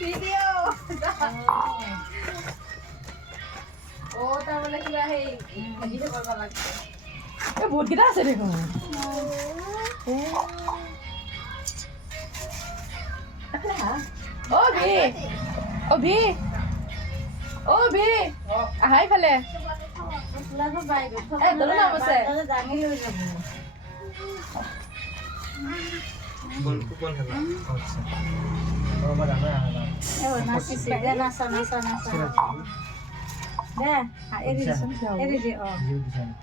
video ও তাৰ মানে কিবা সেই ভিডিও কৰিব লাগছে এ বহুত কেইটা আছে দেখোন অ ভি অ ভি অ ভি আহাই ফালে এ তোৰ নাম আছে কোন খেলা আচ্ছা বাবা জানা না নাচিছে দে নাচা নাচা নাচা দে এৰি দে অ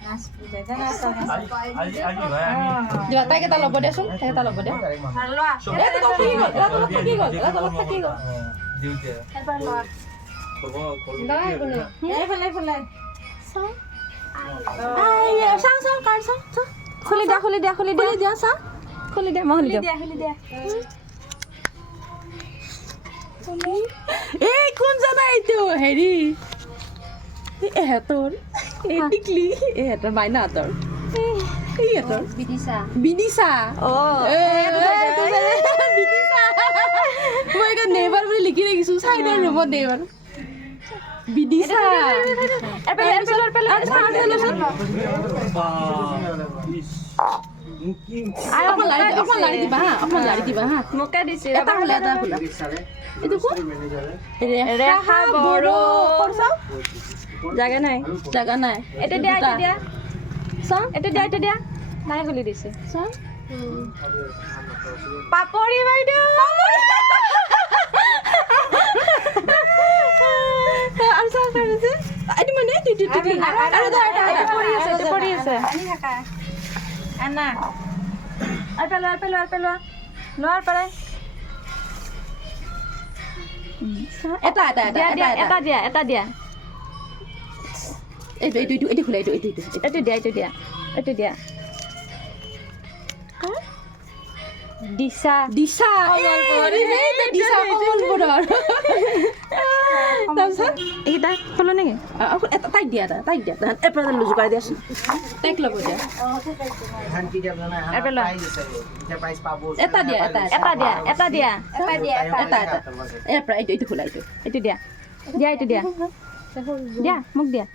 নাচ পূজা দে নাচা নাচা আজি ভাই আমি যোৱা তাইক এটা ল'ব দেচোন তাইক এটা ল'ব দে ভাল লোৱা এ তো থাকি গ'ল এটা তলত থাকি গ'ল এটা তলত থাকি গ'ল দিউতে এবাৰ লোৱা কব এইফালে এইফালে চাওঁ চাওঁ কাৰ চাওঁ খুলি দিয়া খুলি দিয়া খুলি দিয়া চাওঁ খুলি দিয়া মই খুলি দিওঁ খুলি দিয়া এই কোন জানা এইটো হেৰি এহেঁতৰ এই টিকলি এহেঁতৰ মাইনাহঁতৰ এইহেঁতৰ বিদিশা বিদিশা মই এতিয়া নেইবাৰ বুলি লিখি ৰাখিছো চাইডৰ ৰুমত নেইবাৰ বিদিশা অকমান লাৰি দিবা হা অকমান লাৰি দিবা হা মোকে দিছে এটা খোলা এইটো কোন ৰেখা বড়ো জাগা নাই এটা দিয়া চাওঁ এটা দিয়া নাই খুলি দিছে চাওঁ পাপৰি বাইদেউ আৰু চাওঁ পাৰিছে এইটো মানে পৰি আছে আনা পেলোৱা লোৱাৰ পৰাই এটা দিয়া এইটো খোলা এইটো এইটো দিয়া দিশা দিশা দিশা কমলপুৰৰ তাৰপিছত এইকেইটা খোলো নেকি তাইক দিয়া এপ্ৰিল জোকাই দিয়াচোন তাইক ল'ব দিয়া এটা দিয়া এইটো খোলা এইটো দিয়া মোক দিয়া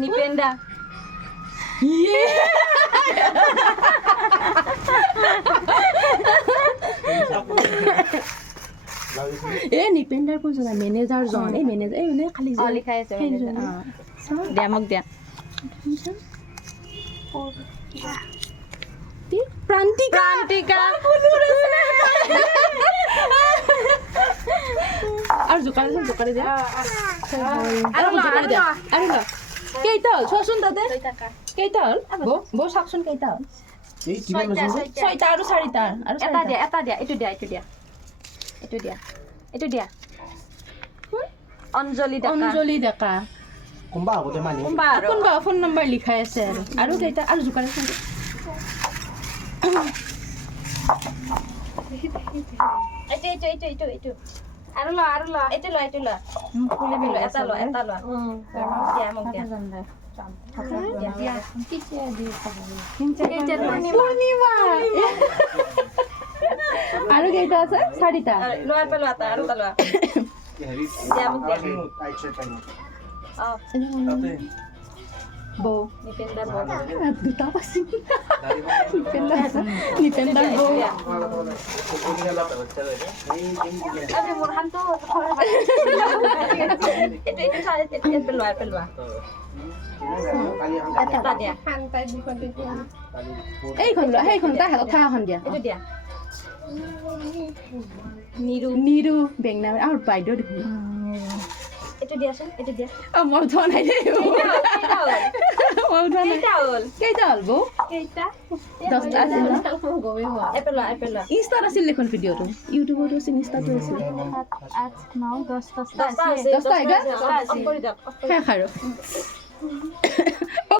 নিপেন্দা এই নিপেন্দাৰ কোন জানা মেনেজাৰ জন এই মেনেজাৰ এই মানে খালি লিখাই আছে দিয়া মোক দিয়া প্ৰান্তিকা আৰু জোকাৰি দিয়া আৰু ল কেইটা হ'ল চোৱাচোন তাতে কেইটা হ'ল বৌ চাওকচোন কেইটা হ'ল ছয়টা আৰু চাৰিটা আৰু এটা দিয়া এইটো দিয়া অঞ্জলি ডেকা কোনবা ফোন নম্বৰ লিখাই আছে আৰু কেইটা আৰু জোকাৰি এইটো আৰু ল এইটো ল খুলিবি ল এটা ল দিয়া মোক দিয়া পূৰ্ণিমা আৰু কেইটা আছে চাৰিটা লোৱাৰ পেলোৱা আৰু এটা লোৱা দিয়া মোক দিয়া বৌ নিপেন্দাৰ দুটা পাইছে নিপেন্দাৰ বৌ মোৰ হাতটো পেলোৱা এটা দিয়া এইখন লোৱা সেইখন তাই হাতত থাকাখন দিয়া এইটো দিয়া নিৰু বেংনা আৰু বাইদেউ দেখোন এইটো দিয়াচোন এইটো দিয়া মই উঠোৱা নাই দেই কেইটা হ'ল বৌ দহটা আছিল ইনষ্টাত আছিল দেখোন ভিডিঅ'টো ইউটিউবতো আছিল ইনষ্টাতো আছিল 7, 8, 9, 10 10টা শেষ আৰু